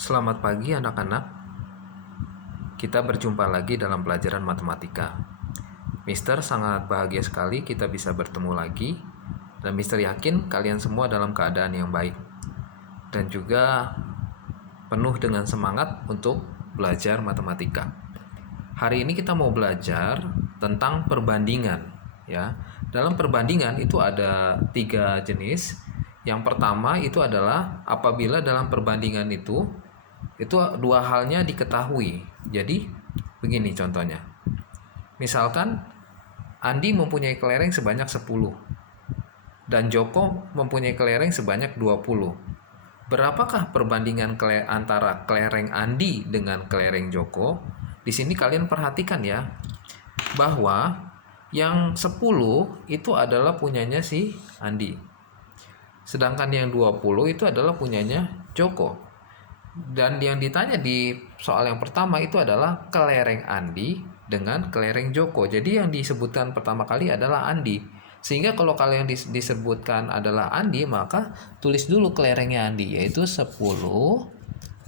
Selamat pagi anak-anak. Kita berjumpa lagi dalam pelajaran matematika. Mister sangat bahagia sekali kita bisa bertemu lagi. Dan Mister yakin kalian semua dalam keadaan yang baik. Dan juga penuh dengan semangat untuk belajar matematika. Hari ini kita mau belajar tentang perbandingan. Ya, dalam perbandingan itu ada 3 jenis. Yang pertama itu adalah apabila dalam perbandingan itu dua halnya diketahui. Jadi begini contohnya. Misalkan Andi mempunyai kelereng sebanyak 10 dan Joko mempunyai kelereng sebanyak 20. Berapakah perbandingan antara kelereng Andi dengan kelereng Joko? Di sini kalian perhatikan ya, bahwa yang 10 itu adalah punyanya si Andi. Sedangkan yang 20 itu adalah punyanya Joko. Dan yang ditanya di soal yang pertama itu adalah kelereng Andi dengan kelereng Joko. Jadi yang disebutkan pertama kali adalah Andi. Sehingga kalau kalian disebutkan adalah Andi, maka tulis dulu kelerengnya Andi, yaitu 10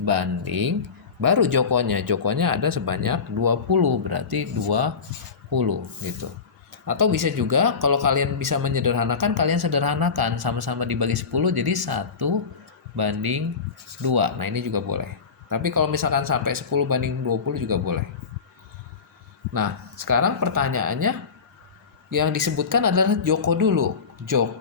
banding baru Jokonya. Jokonya ada sebanyak 20, berarti 20 gitu. Atau bisa juga kalau kalian bisa menyederhanakan, kalian sederhanakan, sama-sama dibagi 10 jadi 1 banding 2. Nah, ini juga boleh. Tapi kalau misalkan sampai 10 banding 20 juga boleh. Nah, sekarang pertanyaannya yang disebutkan adalah Joko dulu.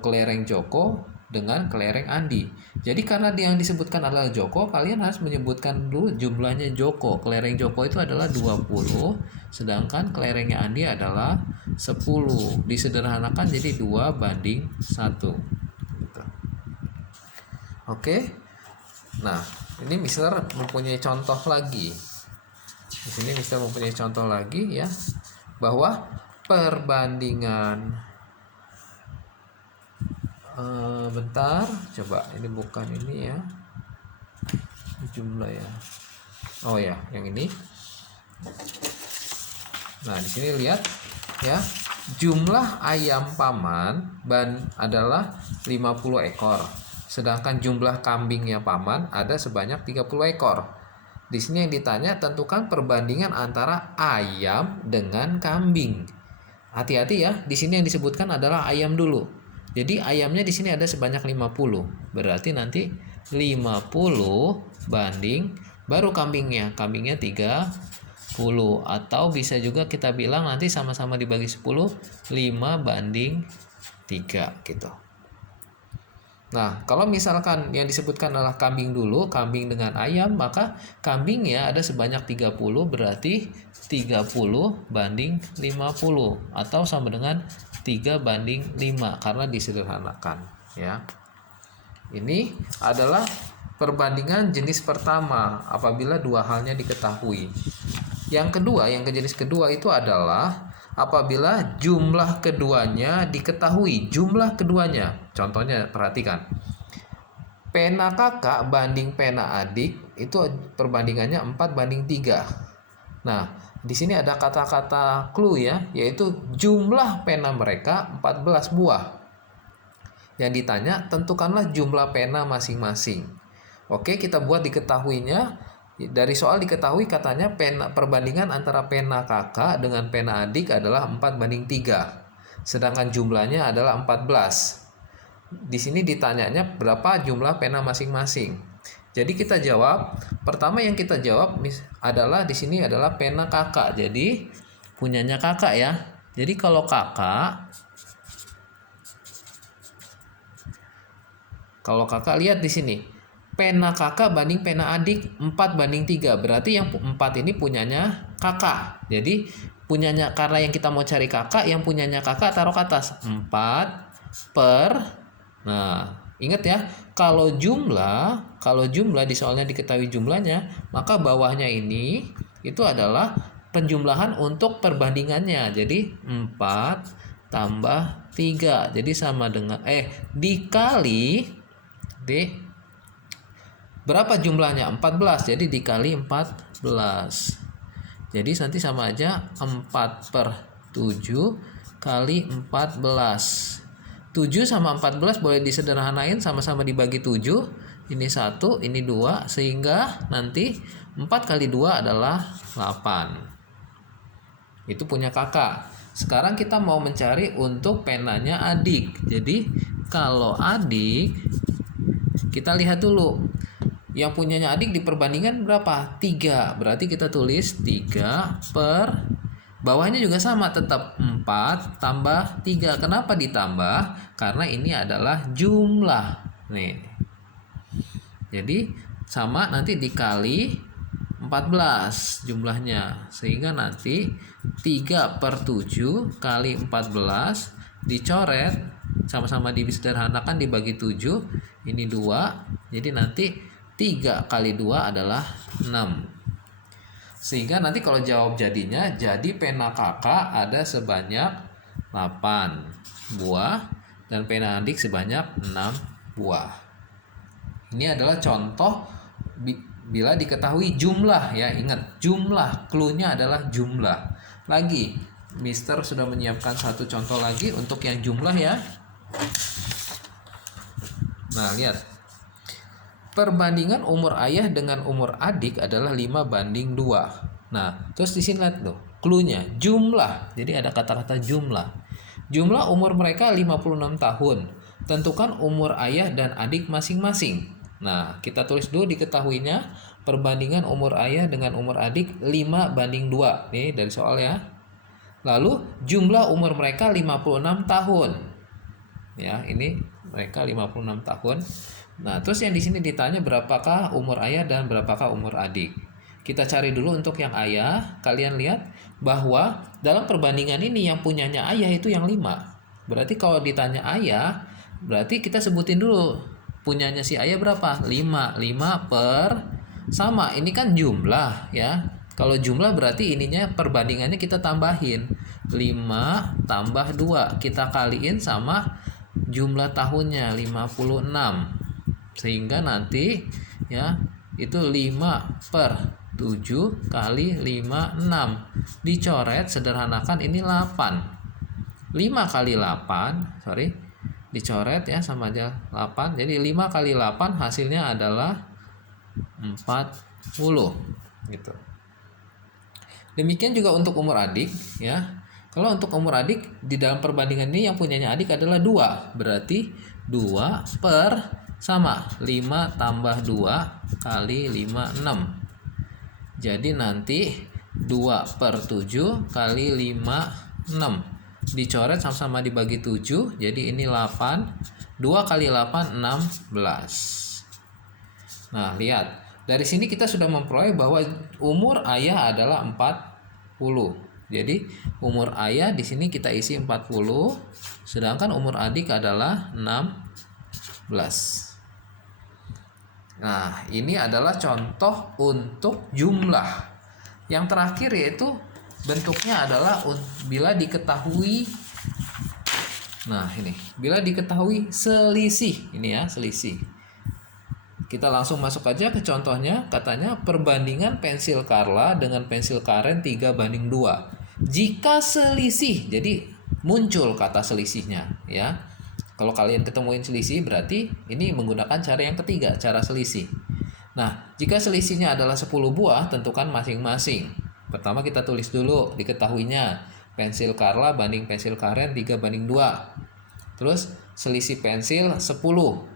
Kelereng Joko dengan kelereng Andi. Jadi karena yang disebutkan adalah Joko, kalian harus menyebutkan dulu jumlahnya Joko. Kelereng Joko itu adalah 20, sedangkan kelerengnya Andi adalah 10. Disederhanakan jadi 2 banding 1. Oke. Nah, ini Mister mempunyai contoh lagi. Di sini Mister mempunyai contoh lagi ya, bahwa perbandingan bentar, coba ini bukan ini ya. Jumlah ya. Oh ya, yang ini. Nah, di sini lihat ya. Jumlah ayam paman adalah 50 ekor. Sedangkan jumlah kambingnya paman ada sebanyak 30 ekor. Di sini yang ditanya tentukan perbandingan antara ayam dengan kambing. Hati-hati ya, di sini yang disebutkan adalah ayam dulu. Jadi ayamnya di sini ada sebanyak 50. Berarti nanti 50 banding baru kambingnya. Kambingnya 30. Atau bisa juga kita bilang nanti sama-sama dibagi 10, 5 banding 3 gitu. Nah, kalau misalkan yang disebutkan adalah kambing dulu, kambing dengan ayam, maka kambingnya ada sebanyak 30, berarti 30 banding 50 atau sama dengan 3 banding 5 karena disederhanakan ya. Ini adalah perbandingan jenis pertama apabila dua halnya diketahui. Yang kedua, yang jenis kedua itu adalah apabila jumlah keduanya diketahui, jumlah keduanya. Contohnya perhatikan. Pena kakak banding pena adik itu perbandingannya 4 banding 3. Nah, di sini ada kata-kata clue ya, yaitu jumlah pena mereka 14 buah. Yang ditanya, tentukanlah jumlah pena masing-masing. Oke, kita buat diketahuinya. Dari soal diketahui katanya perbandingan antara pena kakak dengan pena adik adalah 4 banding 3. Sedangkan jumlahnya adalah 14. Di sini ditanyanya berapa jumlah pena masing-masing. Jadi kita jawab, pertama yang kita jawab adalah di sini adalah pena kakak. Jadi punyanya kakak ya. Jadi kalau kakak lihat di sini. Pena kakak banding pena adik 4 banding 3. Berarti yang 4 ini punyanya kakak. Jadi punyanya, karena yang kita mau cari kakak, yang punyanya kakak taruh ke atas 4 per. Nah, ingat ya, kalau jumlah di soalnya diketahui jumlahnya, maka bawahnya ini itu adalah penjumlahan untuk perbandingannya. Jadi 4 tambah 3. Jadi sama dengan dikali berapa jumlahnya? 14. Jadi dikali 14. Jadi nanti sama aja 4 per 7 kali 14. 7 sama 14 boleh disederhanain, sama-sama dibagi 7. ini 1, ini 2, sehingga nanti 4 kali 2 adalah 8. Itu punya kakak. Sekarang kita mau mencari untuk penanya adik. Jadi kalau adik, kita lihat dulu. Yang punyanya adik di perbandingan berapa? 3. Berarti kita tulis 3 per, bawahnya juga sama, tetap 4 tambah 3. Kenapa ditambah? Karena ini adalah jumlah. Nih. Jadi sama, nanti dikali 14 jumlahnya, sehingga nanti 3 per 7 kali 14 dicoret, sama-sama disederhanakan dibagi 7, ini 2, jadi nanti 3 kali 2 adalah 6. Sehingga nanti kalau jawab jadinya, jadi pena kakak ada sebanyak 8 buah dan pena adik sebanyak 6 buah. Ini adalah contoh bila diketahui jumlah, ya, ingat jumlah, clue-nya adalah jumlah. Lagi, Mister sudah menyiapkan satu contoh lagi untuk yang jumlah, ya. Nah, lihat. Perbandingan umur ayah dengan umur adik adalah 5:2. Nah, terus di sini lihat tuh, clue-nya jumlah. Jadi ada kata-kata jumlah. Jumlah umur mereka 56 tahun. Tentukan umur ayah dan adik masing-masing. Nah, kita tulis dulu diketahuinya perbandingan umur ayah dengan umur adik 5:2. Nih dari soal, ya. Lalu jumlah umur mereka 56 tahun. Ya, ini mereka 56 tahun. Nah, terus yang di sini ditanya berapakah umur ayah dan berapakah umur adik. Kita cari dulu untuk yang ayah. Kalian lihat bahwa dalam perbandingan ini yang punyanya ayah itu yang 5. Berarti kalau ditanya ayah, berarti kita sebutin dulu punyanya si ayah berapa? 5. 5 per, sama, ini kan jumlah, ya. Kalau jumlah berarti ininya perbandingannya kita tambahin 5 tambah 2, kita kaliin sama jumlah tahunnya 56, sehingga nanti, ya, itu 5 per 7 kali 5, 6, dicoret, sederhanakan, ini 8. 5 kali 8, dicoret, ya, sama aja 8. Jadi 5 kali 8 hasilnya adalah 40 gitu. Demikian juga untuk umur adik, ya. Kalau untuk umur adik di dalam perbandingan ini yang punyanya adik adalah 2. Berarti 2 per, sama, 5 tambah 2 kali 5, 6. Jadi nanti 2 per 7 kali 5, 6. Dicoret, sama-sama dibagi 7, jadi ini 8. 2 kali 8, 16. Nah, lihat. Dari sini kita sudah memperoleh bahwa umur ayah adalah 40. Jadi umur ayah di sini kita isi 40, sedangkan umur adik adalah 16. Nah, ini adalah contoh untuk jumlah. Yang terakhir yaitu bentuknya adalah bila diketahui. Nah, ini bila diketahui selisih. Ini, ya, selisih. Kita langsung masuk aja ke contohnya. Katanya perbandingan pensil Carla dengan pensil Karen 3:2. Jika selisih, jadi muncul kata selisihnya, ya. Kalau kalian ketemuin selisih, berarti ini menggunakan cara yang ketiga, cara selisih. Nah, jika selisihnya adalah 10 buah, tentukan masing-masing. Pertama kita tulis dulu diketahuinya pensil Carla banding pensil Karen 3:2. Terus selisih pensil 10.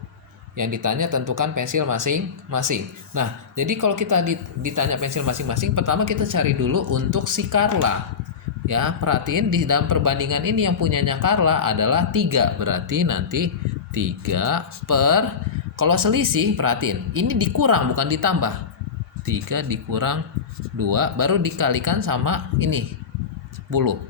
Yang ditanya tentukan pensil masing-masing. Nah, jadi kalau kita ditanya pensil masing-masing, pertama kita cari dulu untuk si Carla. Ya, perhatiin di dalam perbandingan ini yang punyanya Carla adalah 3. Berarti nanti 3 per, kalau selisih perhatiin, ini dikurang bukan ditambah. 3 dikurang 2 baru dikalikan sama ini 10.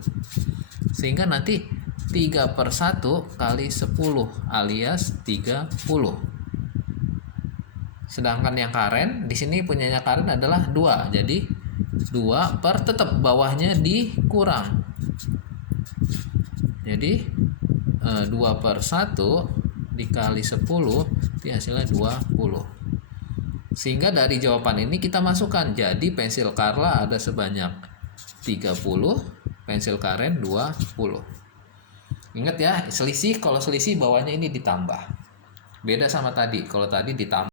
Sehingga nanti 3 per 1 kali 10 alias 30. Sedangkan yang Karen di sini punyanya Karen adalah 2. Jadi 2 per, tetap bawahnya dikurang. Jadi 2 per 1 dikali 10 itu hasilnya 20. Sehingga dari jawaban ini kita masukkan, jadi pensil Carla ada sebanyak 30, pensil Karen 20. Ingat, ya, selisih, kalau selisih bawahnya ini ditambah. Beda sama tadi, kalau tadi ditambah.